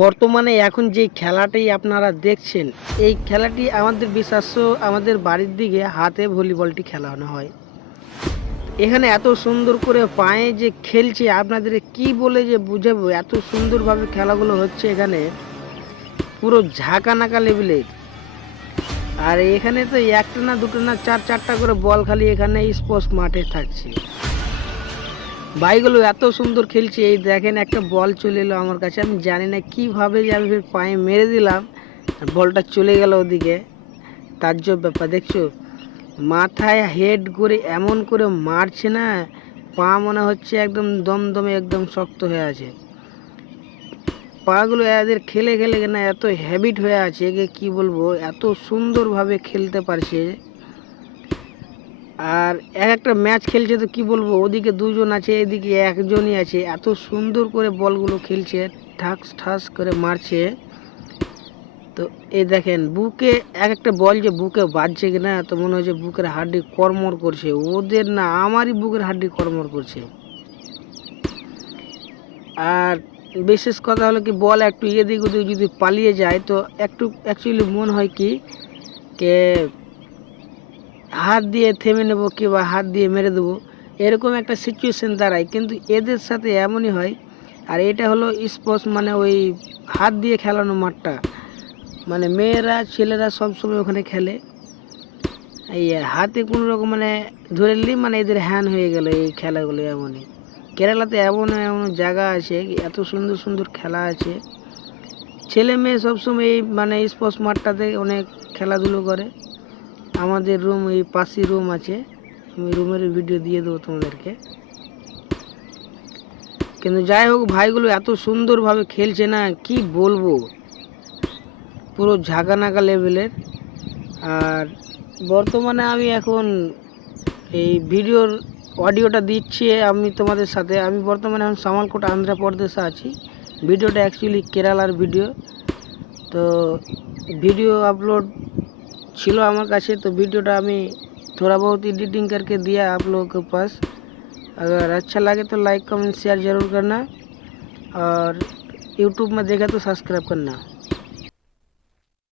বর্তমানে এখন যে খেলাটি আপনারা দেখছেন, এই খেলাটি আমাদের বিশ্বাস্য আমাদের বাড়ির দিকে হাতে ভলিবলটি খেলানো হয়। এখানে এত সুন্দর করে পায়ে যে খেলছে, আপনাদের কি বলে যে বুঝাবো, এত সুন্দরভাবে খেলাগুলো হচ্ছে এখানে, পুরো ঝাঁকানাকা লেভেলের। আর এখানে তো একটা না দুটো না চারটা করে বল খালি এখানে স্পোর্টস মাঠে থাকছে। ভাইগুলো এত সুন্দর খেলছে। এই দেখেন একটা বল চলে এলো আমার কাছে, আমি জানি না কিভাবে যে আমি ফের পায়ে মেরে দিলাম আর বলটা চলে গেল ওদিকে। তাজ্জব ব্যাপার, দেখছো মাথায় হেড করে এমন করে মারছে না, পা মনে হচ্ছে একদম দমদমে একদম শক্ত হয়ে আছে। পাগুলো এদের খেলে খেলে না এত হ্যাবিট হয়ে আছে, একে কি বলবো, এত সুন্দরভাবে খেলতে পারছে। আর একটা ম্যাচ খেলছে তো কি বলবো, ওদিকে দুজন আছে এদিকে একজনই আছে, এত সুন্দর করে বলগুলো খেলছে, ঠাস ঠাস করে মারছে। তো এই দেখেন বুকে একটা বল যে বুকে বাজছে কিনা, তো মনে হচ্ছে বুকের হাড্ডি কর্মর করছে, ওদের না আমারই বুকের হাড্ডি কর্মর করছে। আর বিশেষ কথা হলো কি, বল একটু এদিক ওদিক যদি পালিয়ে যায় তো একটু অ্যাকচুয়ালি মনে হয় কি কে হাত দিয়ে থেমে নেবো কিংবা হাত দিয়ে মেরে দেবো, এরকম একটা সিচুয়েশন দাঁড়ায়। কিন্তু এদের সাথে এমনই হয়। আর এটা হলো স্পোর্টস, মানে ওই হাত দিয়ে খেলানো মাঠটা, মানে মেয়েরা ছেলেরা সবসময় ওখানে খেলে। এই হাতে কোনো রকম মানে ধরে নিলি মানে এদের হ্যান হয়ে গেল এই খেলাগুলো। এমনই কেরালাতে এমন এমন জায়গা আছে, এত সুন্দর সুন্দর খেলা আছে। ছেলে মেয়ে সবসময় এই মানে স্পোর্টস মাঠটাতে অনেক খেলাধুলো করে। আমাদের রুম এই পাশে রুম আছে, আমি রুমের ভিডিও দিয়ে দেবো তোমাদেরকে। কিন্তু যাই হোক, ভাইগুলো এত সুন্দরভাবে খেলছে না, কি বলবো, পুরো ঝাঁকানাকা লেভেলের। আর বর্তমানে আমি এখন এই ভিডিওর অডিওটা দিচ্ছি আমি তোমাদের সাথে। আমি বর্তমানে এখন সামালকোট অন্ধ্রপ্রদেশে আছি। ভিডিওটা অ্যাকচুয়ালি কেরালার ভিডিও। तो वीडियो अपलोड छिलो हमारे काছে, तो वीडियोटा আমি थोड़ा बहुत एडिटिंग करके दिया आप लोगों के पास। अगर अच्छा लगे तो लाइक कमेंट शेयर ज़रूर करना, और यूट्यूब में देखा तो सब्सक्राइब करना।